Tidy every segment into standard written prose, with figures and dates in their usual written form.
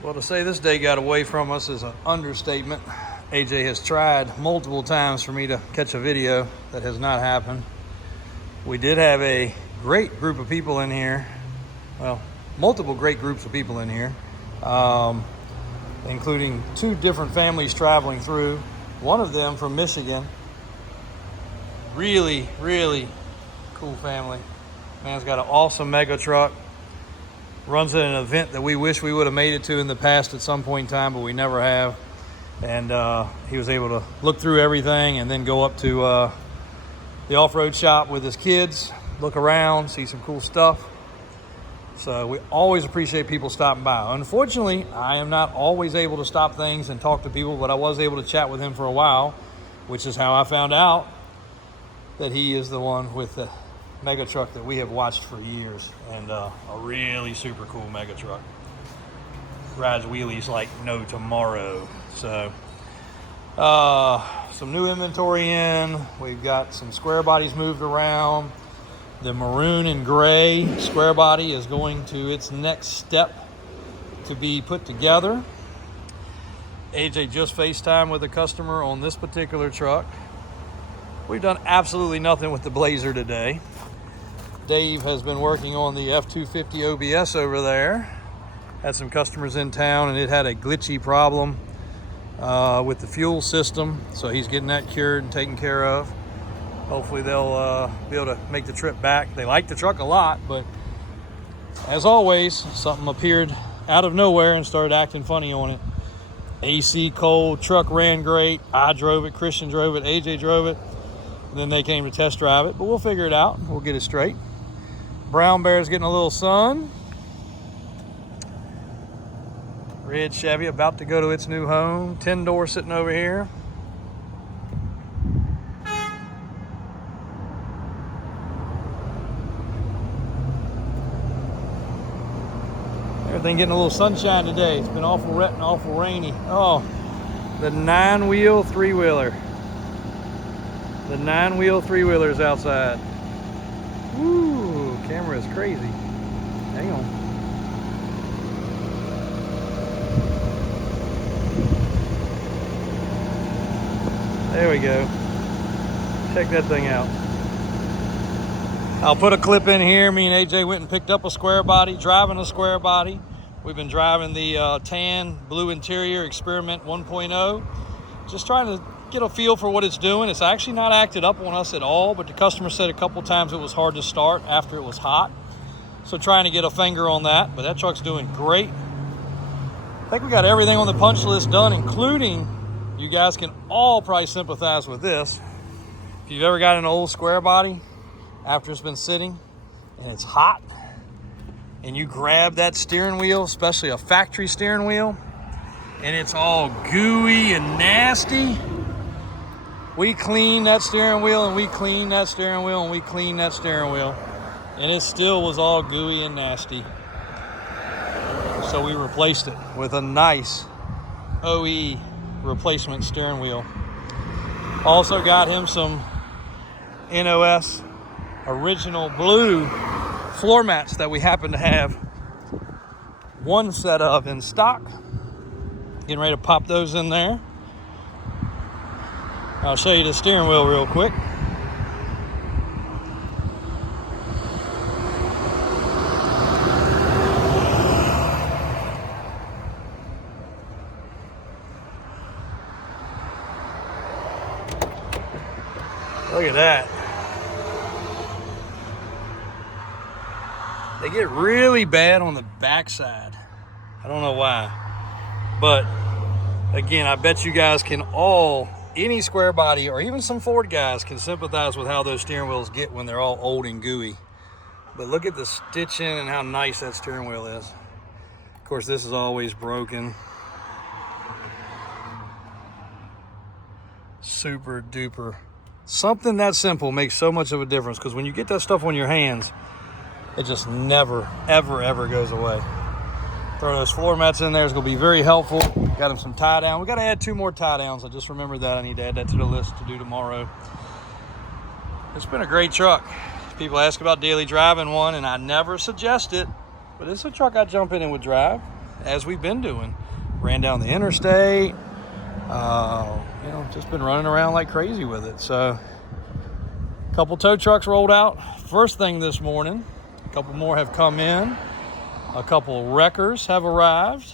Well, to say this day got away from us is an understatement. AJ has tried multiple times for me to catch a video. That has not happened. We did have a great group of people in here. Well, multiple great groups of people in here, including two different families traveling through. One of them from Michigan. Really, really cool family. Man's got an awesome mega truck. Runs at an event that we wish we would have made it to in the past at some point in time, but we never have. And he was able to look through everything and then go up to the off-road shop with his kids, look around, see some cool stuff. So we always appreciate people stopping by. Unfortunately, I am not always able to stop things and talk to people, but I was able to chat with him for a while, which is how I found out that he is the one with the mega truck that we have watched for years, and a really super cool mega truck. Rides wheelies like no tomorrow. So some new inventory in. We've got some square bodies moved around. The maroon and gray square body is going to its next step to be put together. AJ just FaceTimed with a customer on this particular truck. We've done absolutely nothing with the Blazer today. Dave has been working on the F250 OBS over there. Had some customers in town and it had a glitchy problem with the fuel system. So he's getting that cured and taken care of. Hopefully they'll be able to make the trip back. They like the truck a lot, but as always, something appeared out of nowhere and started acting funny on it. AC cold, truck ran great. I drove it, Christian drove it, AJ drove it. Then they came to test drive it, but we'll figure it out. We'll get it straight. Brown Bear's getting a little sun. Red Chevy about to go to its new home. 10-door sitting over here. Everything getting a little sunshine today. It's been awful wet and awful rainy. Oh, the 9-wheel three-wheeler. The 9-wheel three-wheeler's outside. Woo, camera is crazy. Hang on. There we go. Check that thing out. I'll put a clip in here. Me and AJ went and picked up a square body, driving a square body. We've been driving the tan blue interior Experiment 1.0. Just trying to get a feel for what it's doing. It's actually not acted up on us at all, but the customer said a couple times it was hard to start after it was hot. So trying to get a finger on that, but that truck's doing great. I think we got everything on the punch list done, including, you guys can all probably sympathize with this. If you've ever got an old square body after it's been sitting and it's hot and you grab that steering wheel, especially a factory steering wheel, and it's all gooey and nasty. We cleaned that steering wheel and we cleaned that steering wheel and we cleaned that steering wheel, and it still was all gooey and nasty. So we replaced it with a nice OE replacement steering wheel. Also got him some NOS original blue floor mats that we happen to have one set of in stock. Getting ready to pop those in there. I'll show you the steering wheel real quick. Look at that. They get really bad on the backside. I don't know why. But again, I bet you guys can all, any square body or even some Ford guys can sympathize with how those steering wheels get when they're all old and gooey. But look at the stitching and how nice that steering wheel is. Of course, this is always broken. Super duper. Something that simple makes so much of a difference, because when you get that stuff on your hands, it just never, ever, ever goes away. Throw those floor mats in there. It's going to be very helpful. Got them some tie down. We got to add 2 more tie downs. I just remembered that. I need to add that to the list to do tomorrow. It's been a great truck. People ask about daily driving one, and I never suggest it, but it's a truck I jump in and would drive. as we've been doing. Ran down the interstate, you know, just been running around like crazy with it. So a couple tow trucks rolled out first thing this morning. A couple more have come in. A couple wreckers have arrived.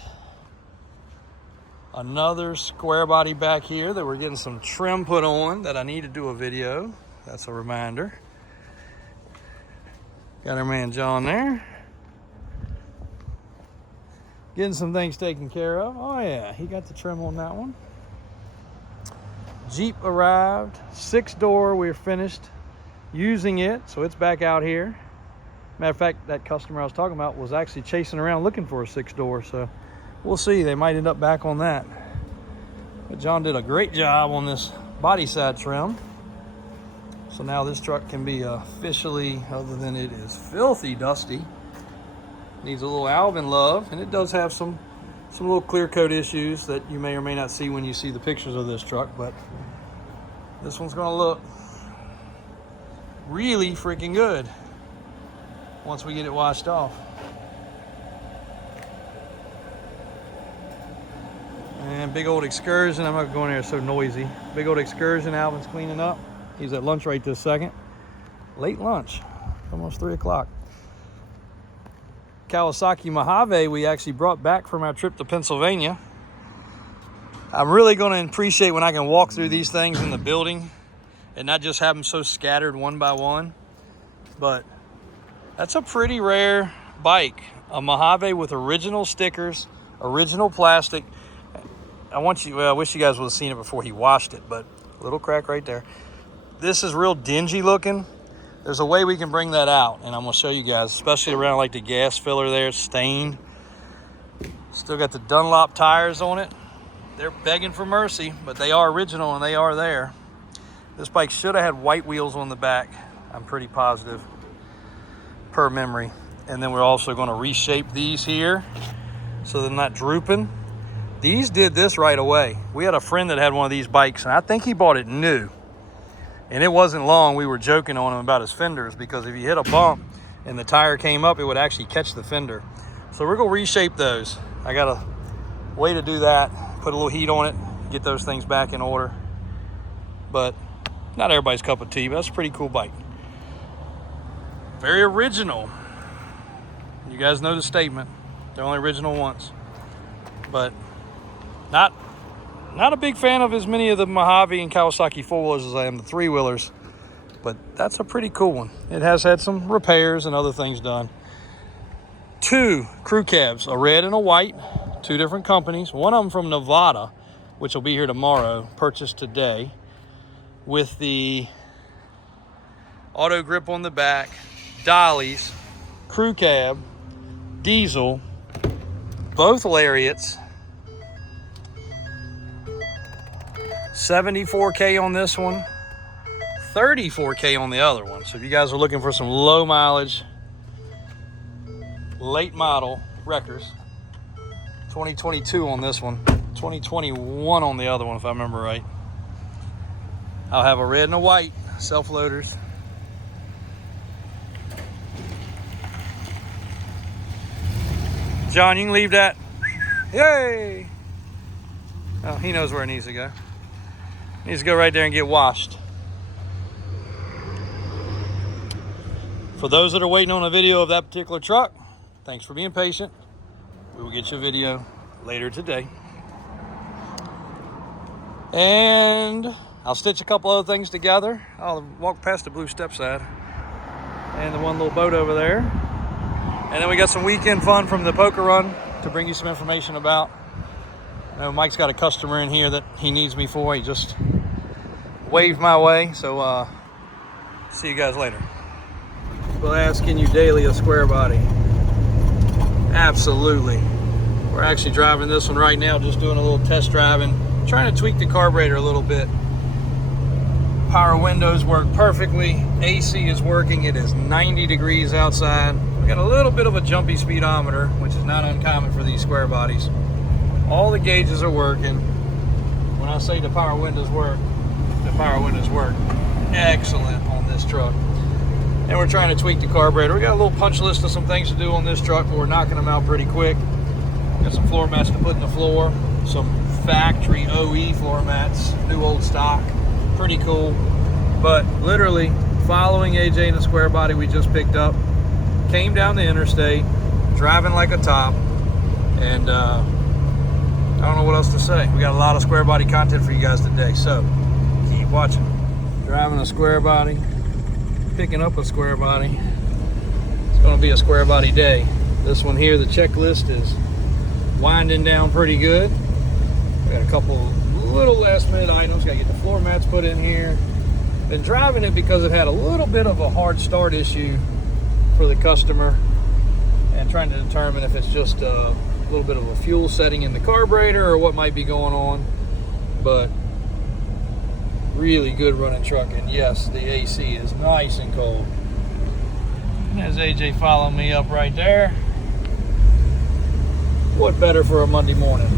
Another square body back here that we're getting some trim put on that I need to do a video. That's a reminder. Got our man John there. Getting some things taken care of. Oh yeah, he got the trim on that one. Jeep arrived, 6-door, we're finished using it, so it's back out here. Matter of fact, that customer I was talking about was actually chasing around looking for a 6-door, so we'll see. They might end up back on that. But John did a great job on this body side trim. So now this truck can be officially, other than it is filthy dusty, needs a little Alvin love, and it does have some little clear coat issues that you may or may not see when you see the pictures of this truck, but this one's gonna look really freaking good once we get it washed off. And big old Excursion, I'm not going there, it's so noisy. Big old Excursion, Alvin's cleaning up. He's at lunch right this second. Late lunch, almost 3 o'clock. Kawasaki Mojave we actually brought back from our trip to Pennsylvania. I'm really going to appreciate when I can walk through these things in the building and not just have them so scattered one by one. But that's a pretty rare bike. A Mojave with original stickers, original plastic. I wish you guys would have seen it before he washed it, but little crack right there. This is real dingy looking. There's a way we can bring that out, and I'm gonna show you guys, especially around like the gas filler there, it's stained. Still got the Dunlop tires on it. They're begging for mercy, but they are original and they are there. This bike should have had white wheels on the back, I'm pretty positive, per memory. And then we're also gonna reshape these here so they're not drooping. These did this right away. We had a friend that had one of these bikes, and I think he bought it new. And it wasn't long we were joking on him about his fenders, because if you hit a bump and the tire came up, it would actually catch the fender. So we're gonna reshape those. I got a way to do that, put a little heat on it, get those things back in order. But not everybody's cup of tea, but that's a pretty cool bike. Very original. You guys know the statement. They're only original once. But not a big fan of as many of the Mojave and Kawasaki 4-wheelers as I am the 3-wheelers, but that's a pretty cool one. It has had some repairs and other things done. 2 crew cabs, a red and a white, 2 different companies. One of them from Nevada, which will be here tomorrow, purchased today, with the auto grip on the back, dollies, crew cab, diesel, both lariats. 74K on this one, 34K on the other one. So if you guys are looking for some low mileage, late model wreckers, 2022 on this one, 2021 on the other one if I remember right. I'll have a red and a white self-loaders. John, you can leave that. Yay! Oh, he knows where it needs to go. Needs to go right there and get washed. For those that are waiting on a video of that particular truck, thanks for being patient. We will get you a video later today. And I'll stitch a couple other things together. I'll walk past the blue step side and the one little boat over there. And then we got some weekend fun from the poker run to bring you some information about. Mike's got a customer in here that he needs me for. He just waved my way, so see you guys later. People asking you daily a square body. Absolutely. We're actually driving this one right now, just doing a little test driving, trying to tweak the carburetor a little bit. Power windows work perfectly. AC is working. It is 90 degrees outside. We got a little bit of a jumpy speedometer, which is not uncommon for these square bodies. All the gauges are working. When I say the power windows work, the power windows work excellent on this truck. And we're trying to tweak the carburetor. We got a little punch list of some things to do on this truck, but we're knocking them out pretty quick. Got some floor mats to put in the floor. Some factory OE floor mats, new old stock. Pretty cool. But literally following AJ in the square body we just picked up. Came down the interstate, driving like a top, and I don't know what else to say. We got a lot of square body content for you guys today, so keep watching. Driving a square body, picking up a square body. It's gonna be a square body day. This one here, the checklist is winding down pretty good. We got a couple little last minute items. Gotta get the floor mats put in here. Been driving it because it had a little bit of a hard start issue for the customer, and trying to determine if it's just a little bit of a fuel setting in the carburetor or what might be going on. But really good running truck, and yes, the AC is nice and cold. And there's AJ following me up right there. What better for a Monday morning?